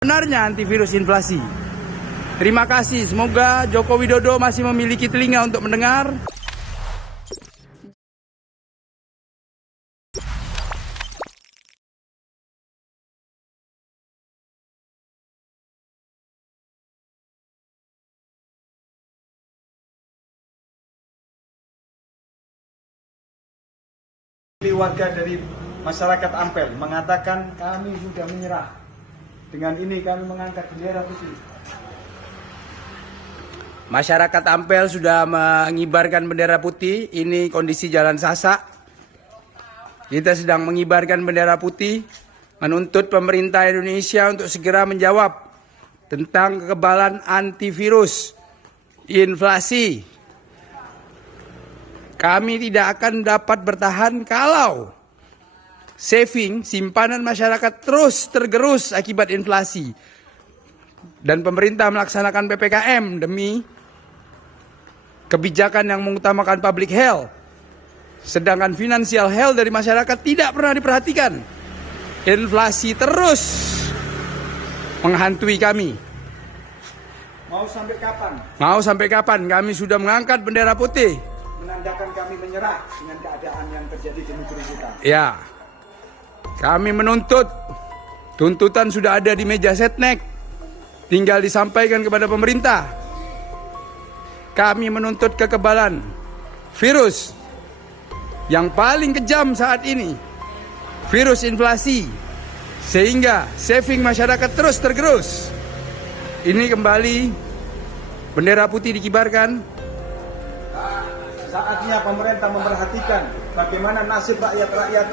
Benarnya antivirus inflasi. Terima kasih, semoga Joko Widodo masih memiliki telinga untuk mendengar. Warga dari masyarakat Ampel mengatakan kami sudah menyerah. Dengan ini kami mengangkat bendera putih. Masyarakat Ampel sudah mengibarkan bendera putih. Ini kondisi Jalan Sasak. Kita sedang mengibarkan bendera putih, menuntut pemerintah Indonesia untuk segera menjawab tentang kekebalan antivirus inflasi. Kami tidak akan dapat bertahan kalau simpanan masyarakat terus tergerus akibat inflasi. Dan pemerintah melaksanakan PPKM demi kebijakan yang mengutamakan public health. Sedangkan financial health dari masyarakat tidak pernah diperhatikan. Inflasi terus menghantui kami. Mau sampai kapan? Mau sampai kapan kami sudah mengangkat bendera putih? Menandakan kami menyerah dengan keadaan yang terjadi di negeri kita. Ya. Kami menuntut, tuntutan sudah ada di meja setnek, tinggal disampaikan kepada pemerintah. Kami menuntut kekebalan virus yang paling kejam saat ini, virus inflasi, sehingga saving masyarakat terus tergerus. Ini kembali bendera putih dikibarkan. Saatnya pemerintah memperhatikan bagaimana nasib rakyat-rakyat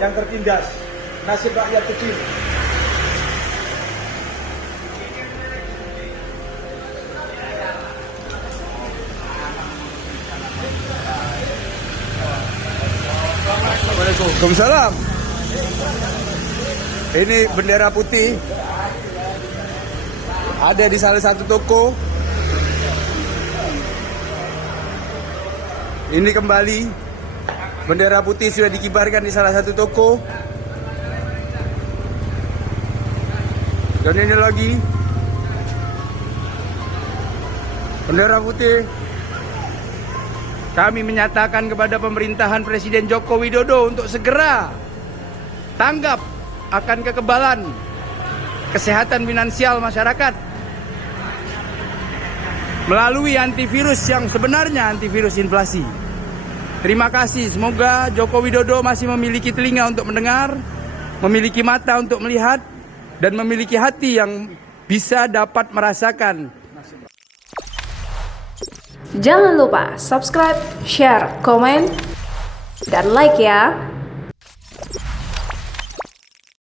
yang tertindas, nasib rakyat kecil. Waalaikumsalam. Ini bendera putih ada di salah satu toko. Ini kembali bendera putih sudah dikibarkan di salah satu toko. Dan ini lagi bendera putih. Kami menyatakan kepada pemerintahan Presiden Joko Widodo untuk segera tanggap akan kekebalan kesehatan finansial masyarakat melalui antivirus yang sebenarnya antivirus inflasi. Terima kasih, semoga Joko Widodo masih memiliki telinga untuk mendengar, memiliki mata untuk melihat, dan memiliki hati yang bisa dapat merasakan. Jangan lupa subscribe, share, komen, dan like ya.